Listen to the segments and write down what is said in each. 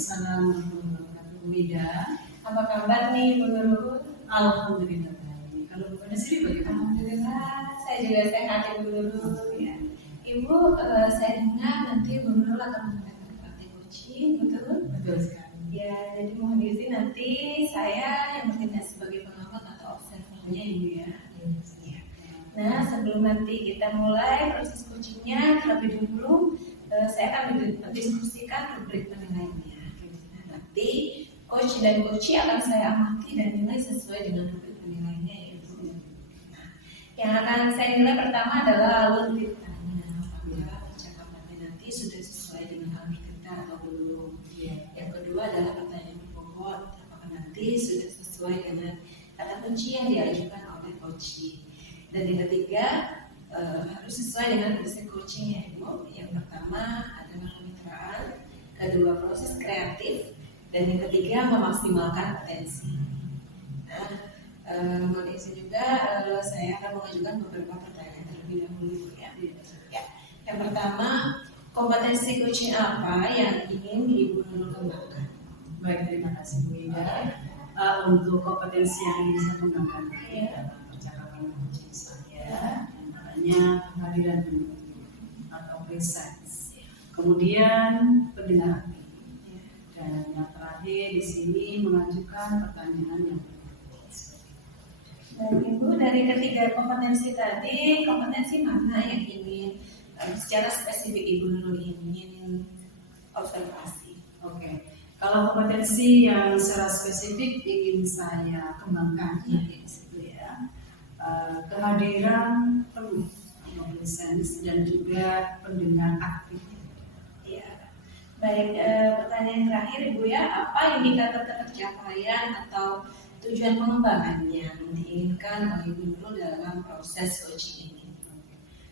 Waalaikumsalam warahmatullahi wabarakatuh. Bu Ida, Apa kabar nih Bu Nurul? alhamdulillah baik. Kalau Bu Ida sendiri bagaimana? Alhamdulillah, saya juga sehat ya Bu Nurul ya. Ibu, saya dengar nanti Bu Nurul akan mengadakan praktek coaching, betul? Betul sekali. Ya, jadi mohon izin nanti saya yang bertindak sebagai pengamat atau observernya Ibu ya. Ya. Nah, sebelum nanti kita mulai proses coachingnya, terlebih dahulu saya akan mendiskusikan rubrik penilaiannya. Nah, nanti coach dan coachee akan saya amati dan nilai sesuai dengan rubrik penilaiannya ya Ibu. Nah, yang akan saya nilai pertama adalah alur ceritanya, apakah percakapannya nanti sudah sesuai dengan alur cerita atau belum. Yang kedua adalah pertanyaan berbobot, apakah nanti sudah sesuai dengan kata kunci yang diajukan oleh coachee. Dan yang ketiga harus sesuai dengan prinsip coaching ya Ibu. Yang pertama adalah kemitraan, kedua proses kreatif, dan yang ketiga memaksimalkan potensi. Nah, mohon izin juga saya akan mengajukan beberapa pertanyaan terlebih dahulu ya. Yang pertama, kompetensi coaching apa yang ingin Ibu Nurul kembangkan? Baik, terima kasih Bu Ida. Untuk kompetensi yang ingin saya kembangkan adalah percakapan coaching saya, antaranya kehadiran pendengar atau presence. Kemudian pendengar aktif. Dan yang terakhir di sini mengajukan pertanyaan yang Dan Ibu, dari ketiga kompetensi tadi, kompetensi mana yang ingin secara spesifik Ibu Nurul ingin observasi? Oke. Kalau kompetensi yang secara spesifik ingin saya kembangkan di situ ya, kehadiran penuh presence dan juga pendengar aktif. Ya, baik. Pertanyaan terakhir Ibu ya, apa indikator pencapaian atau tujuan pengembangannya yang diinginkan oleh Ibu Nurul dalam proses coaching ini?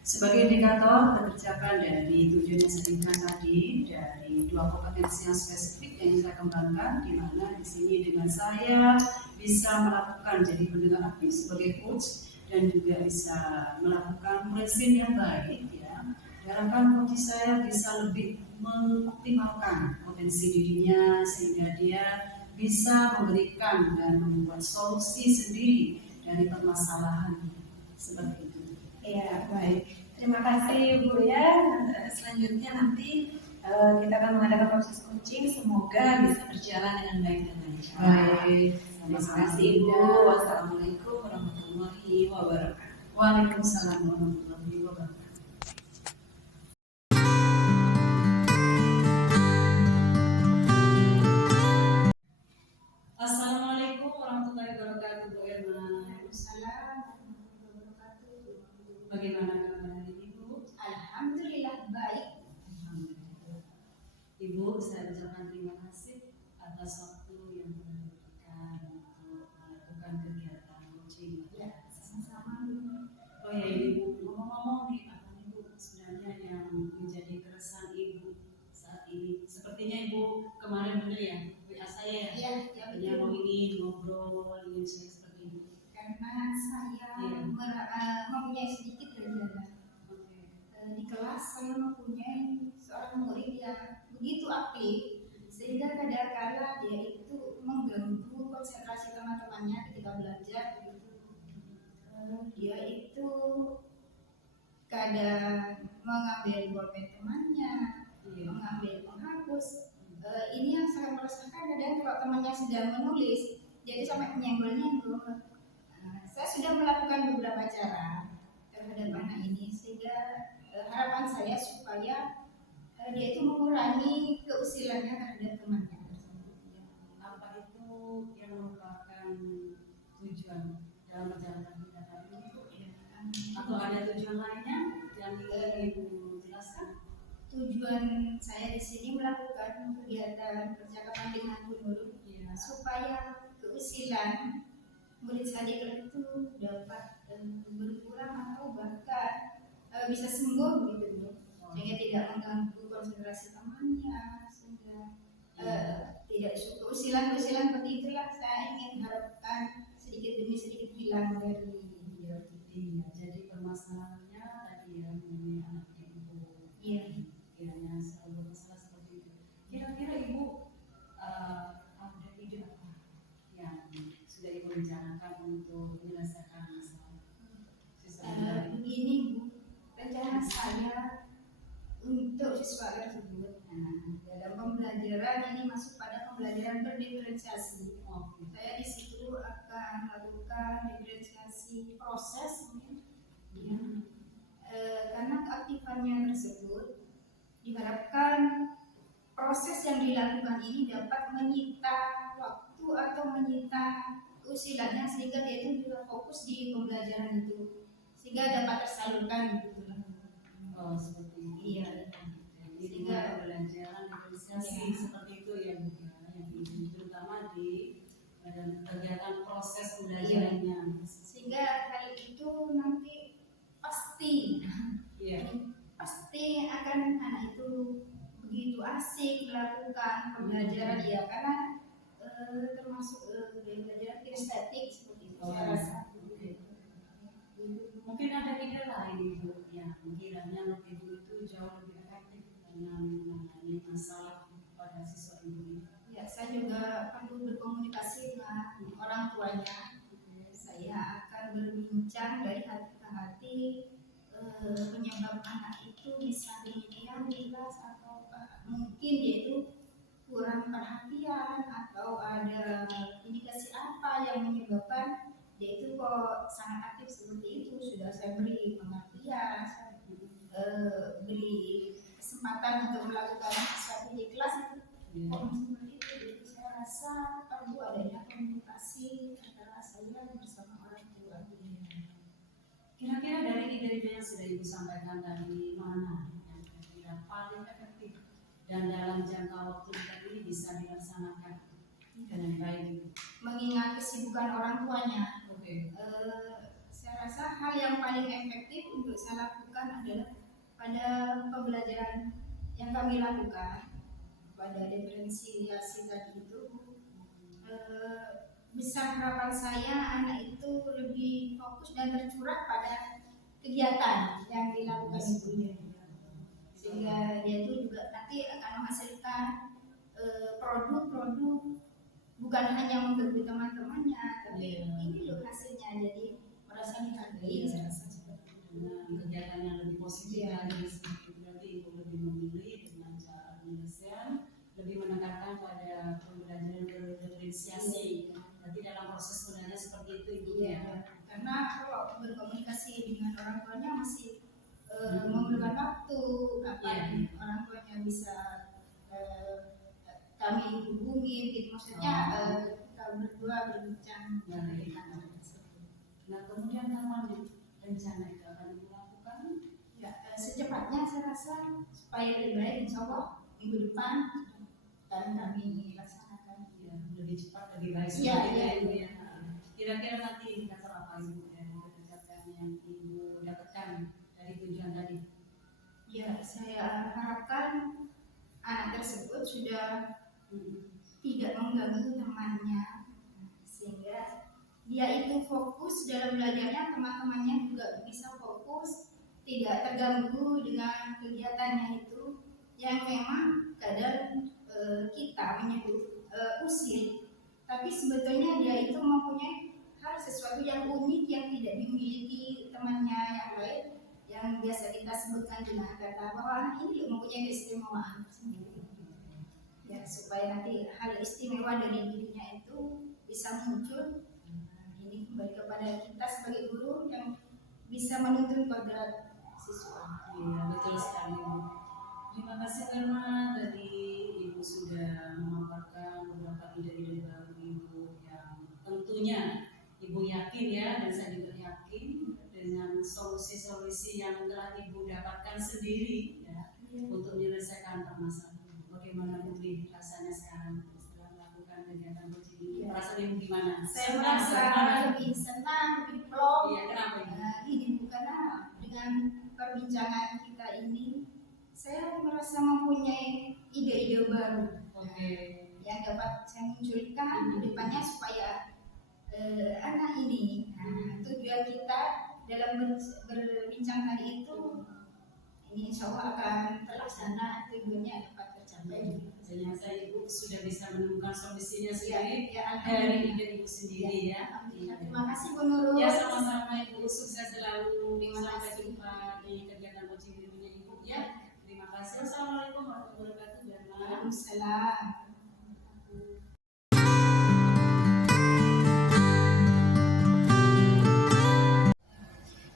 Sebagai indikator tercapai dari tujuan yang saya inginkan tadi, dari dua kompetensi yang spesifik yang saya kembangkan, di mana di sini dengan saya bisa melakukan jadi pendengar aktif sebagai coach dan juga bisa melakukan presence yang baik ya. Diharapkan coach saya bisa lebih mengoptimalkan potensi dirinya sehingga dia bisa memberikan dan membuat solusi sendiri dari permasalahan seperti itu. Ya, baik. Terima kasih Bu ya. Selanjutnya nanti kita akan mengadakan proses coaching. Semoga bisa berjalan dengan baik dan lancar. Baik. Terima kasih Ibu. Wassalamualaikum warahmatullahi wabarakatuh. Waalaikumsalam warahmatullahi wabarakatuh. Assalamualaikum warahmatullahi wabarakatuh, Bu Irma. Waalaikumsalam warahmatullahi wabarakatuh. Bagaimana kabar Ibu? Alhamdulillah baik. Alhamdulillah. Ibu, saya ucapkan terima kasih atas waktu yang telah diberikan untuk melakukan kegiatan coaching. Ya, sama-sama. Oh ya Ibu, ngomong-ngomong nih, apa Ibu sebenarnya yang menjadi keresahan Ibu saat ini? Sepertinya Ibu kemarin benar ya, WA saya ya, Ya, katanya mau ingin ngobrol, ingin share seperti itu. karena saya mempunyai sedikit kendala. Di kelas saya mempunyai seorang murid yang begitu aktif sehingga kadang-kala dia itu mengganggu konsentrasi teman-temannya ketika belajar. Dia itu kadang mengambil bolpen temannya, mengambil penghapus. Ini yang sangat meresahkan kadang kalau temannya sedang menulis, jadi sampai menyenggol-nyenggol. Saya sudah melakukan beberapa cara terhadap anak ini sehingga harapan saya supaya dia itu mengurangi keusilannya terhadap temannya tersebut. Apa itu yang merupakan tujuan dalam perjalanan kita tadi itu? Atau ada tujuan lainnya yang ingin Ibu jelaskan? Tujuan saya di sini melakukan kegiatan percakapan dengan Bu Nurul supaya keusilan murid saya itu dapat berkurang atau bahkan bisa sembuh begitu, sehingga tidak mengganggu konsentrasi temannya, sehingga tidak keusilan seperti itulah saya ingin harapkan sedikit demi sedikit hilang dari dia. Iya, jadi permasalahannya tadi ya mengenai anak Ibu. Iya. Kiranya selalu bermasalah seperti itu. Kira-kira Ibu untuk siswa tersebut. Nah, dalam pembelajaran ini masuk pada pembelajaran berdiferensiasi. Saya di situ akan melakukan diferensiasi proses mungkin, ya. Karena keaktifannya tersebut diharapkan proses yang dilakukan ini dapat menyita waktu atau menyita usianya sehingga dia itu bisa fokus di pembelajaran itu sehingga dapat tersalurkan gitu. Oh, seperti itu. Iya. Jadi dengan pembelajaran diferensiasi seperti itu ya, Bu, ya, yang terutama di dalam kegiatan proses pembelajarannya. Sehingga hal itu nanti pasti pasti akan anak itu begitu asik melakukan pembelajaran ya, karena termasuk belajar kinestetik seperti itu. Saya rasa. Mungkin ada ide lain Ibu yang kiranya Ibu itu jauh lebih efektif dengan menangani masalah pada siswa Ibu. Ya, saya juga perlu berkomunikasi dengan orang tuanya. Saya akan berbincang dari hati ke hati penyebab anak itu bisa demikian di kelas, atau mungkin dia itu kurang perhatian atau ada indikasi apa yang menyebabkan dia itu kok sangat aktif seperti itu. Sudah saya beri pengertian, saya beri kesempatan untuk melakukan sesuatu di kelas itu kok seperti itu. Jadi saya rasa perlu adanya komunikasi antara saya bersama orang tua. Kira-kira dari ide-ide yang sudah Ibu sampaikan tadi, mana yang kira-kira paling efektif dan dalam jangka waktu dekat ini bisa dilaksanakan dengan baik? Mengingat kesibukan orang tuanya, Oke. saya rasa hal yang paling efektif untuk saya lakukan adalah pada pembelajaran yang kami lakukan pada diferensiasi tadi itu. Besar harapan saya anak itu lebih fokus dan tercurah pada kegiatan yang dilakukan ibunya, sehingga dia itu juga nanti akan menghasilkan produk-produk bukan hanya untuk teman-temannya, tapi ini loh hasilnya, jadi merasa dihargai. Saya rasa seperti itu. Dengan kegiatan yang lebih positif lagi, berarti Ibu lebih memilih dengan cara penyelesaian, lebih menekankan pada pembelajaran berdiferensiasi. Berarti dalam proses belajar seperti itu Ibu ya. Karena kalau berkomunikasi dengan orang tuanya masih memerlukan waktu, kapan orang tuanya bisa kami hubungi, gitu. Maksudnya kita berdua berbincang. Nah, kemudian kapan rencana itu akan dilakukan? Ya, secepatnya saya rasa supaya lebih baik, insya Allah minggu depan akan kami laksanakan. Ya, lebih cepat lebih baik. Iya. Kira-kira nanti indikator apa Ibu yang pencapaian yang Ibu dapatkan dari tujuan tadi? Ya, saya harapkan anak tersebut sudah tidak mengganggu temannya, sehingga dia itu fokus dalam belajarnya, teman-temannya juga bisa fokus, tidak terganggu dengan kegiatannya itu yang memang kadang kita menyebut usil, tapi sebetulnya dia itu mempunyai hal sesuatu yang unik yang tidak dimiliki temannya yang lain, yang biasa kita sebutkan dengan kata bahwa ini mempunyai keistimewaan sendiri. Ya, supaya nanti hal istimewa dari dirinya itu bisa muncul. Ini kembali kepada kita sebagai guru yang bisa menuntun kodrat siswa. Iya, betul sekali Bu. Terima kasih karena tadi Ibu sudah memaparkan beberapa ide-ide baru Ibu yang tentunya Ibu yakin ya, dan saya juga yakin dengan solusi-solusi yang telah Ibu dapatkan sendiri ya, untuk menyelesaikan permasalahan. Bagaimana Putri rasanya sekarang setelah melakukan kegiatan coaching ini? Perasaan Ibu gimana? Saya merasa lebih senang, lebih plong. Iya, kenapa ini karena dengan perbincangan kita ini, saya merasa mempunyai ide-ide baru. Yang dapat saya munculkan di depannya supaya anak ini, tujuan kita dalam berbincang tadi itu, ini insya Allah akan terlaksana, tujuannya dapat tercapai. Ternyata Ibu sudah bisa menemukan solusinya sendiri ya, dari ide Ibu sendiri ya. Terima kasih Bu Nurul. Ya, sama-sama Ibu, sukses selalu. Terima Sampai kasih. jumpa di kegiatan coaching Ibunya Ibu ya. Terima kasih. Waalaikumsalam.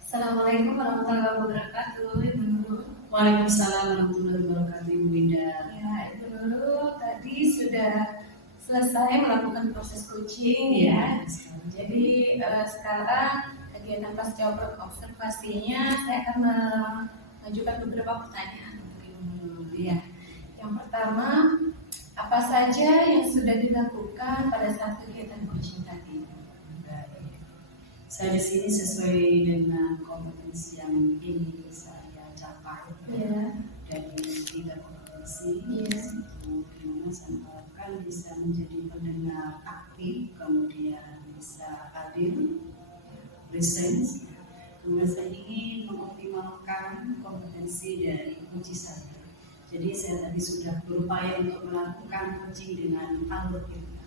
Assalamualaikum warahmatullahi wabarakatuh, Ibu Nurul. Waalaikumsalam warahmatullahi wabarakatuh, Ibu Linda. Ya, Ibu Nurul tadi sudah selesai melakukan proses coaching ya. Jadi sekarang kegiatan pasca observasinya saya akan mengajukan beberapa pertanyaan untuk Ibu Nurul ya. Yang pertama, apa saja yang sudah dilakukan pada saat kegiatan coaching tadi? Saya di sini sesuai dengan kompetensi yang ingin saya capai dari 3 kompetensi, yaitu dimana saya harapkan bisa menjadi pendengar aktif, kemudian bisa hadir, presence. Kemudian saya ingin mengoptimalkan kompetensi dari coach saya. Jadi saya tadi sudah berupaya untuk melakukan coaching dengan algoritma.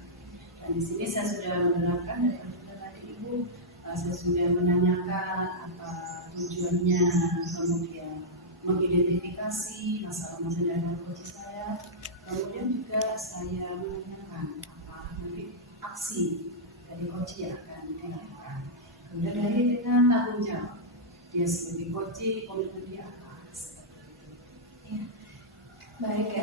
Dan di sini saya sudah menerapkan dari algoritma tadi Ibu. Saya sudah menanyakan apa tujuannya, kemudian mengidentifikasi masalah-masalah dari coach saya, kemudian juga saya menanyakan apa nanti aksi dari coach yang akan dilakukan. Kemudian dari dengan tanggung jawab, dia sebagai coach, komitmen dia apa, seperti itu. Ya. Baik,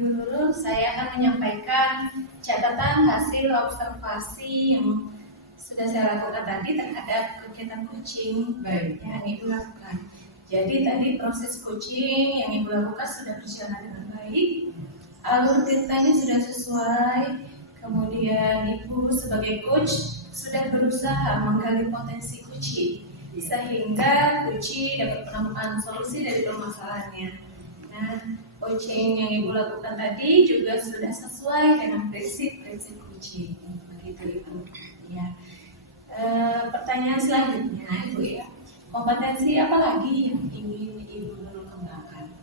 Ibu Nurul, saya akan menyampaikan catatan hasil observasi yang sudah saya lakukan tadi terhadap kegiatan coaching yang Ibu lakukan. Jadi tadi proses coaching yang Ibu lakukan sudah berjalan dengan baik, alur ceritanya sudah sesuai, kemudian Ibu sebagai coach sudah berusaha menggali potensi coaching sehingga coaching dapat menemukan solusi dari permasalahannya. Nah, coaching yang Ibu lakukan tadi juga sudah sesuai dengan prinsip-prinsip coaching. Begitu Ibu. Ya. Pertanyaan selanjutnya Ibu ya, kompetensi apa lagi yang ingin Ibu Nurul kembangkan?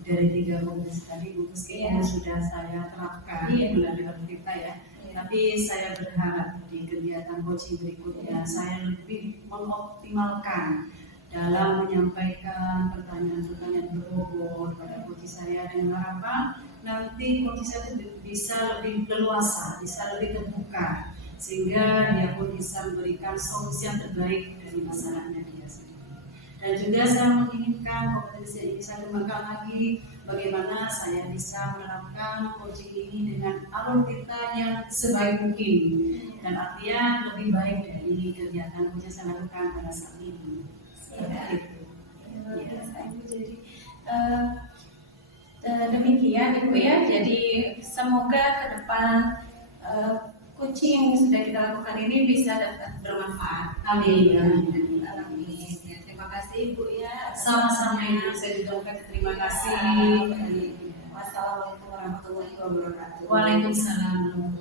Dari 3 kompetensi tadi meskipun sudah saya terapkan melalui kita ya, tapi saya berharap di kegiatan coaching berikutnya saya lebih mengoptimalkan dalam menyampaikan pertanyaan-pertanyaan berbobot pada coach saya dengan harapan nanti coach saya bisa lebih leluasa, bisa lebih terbuka, sehingga dia pun bisa memberikan solusi yang terbaik dari masalahnya dia sendiri. Dan juga saya menginginkan kompetensi ini saya kembangkan lagi, bagaimana saya bisa menerapkan coaching ini dengan alur kita yang sebaik mungkin, dan artinya lebih baik dari kegiatan coaching saya lakukan pada saat ini. Jadi demikian Ibu ya. Jadi semoga ke depan coaching yang sudah kita lakukan ini bisa dapat bermanfaat. Amin. Ya, terima kasih Ibu ya. Sama-sama Ibu, saya juga ucapkan terima kasih. Wassalamualaikum warahmatullahi wabarakatuh. Waalaikumsalam.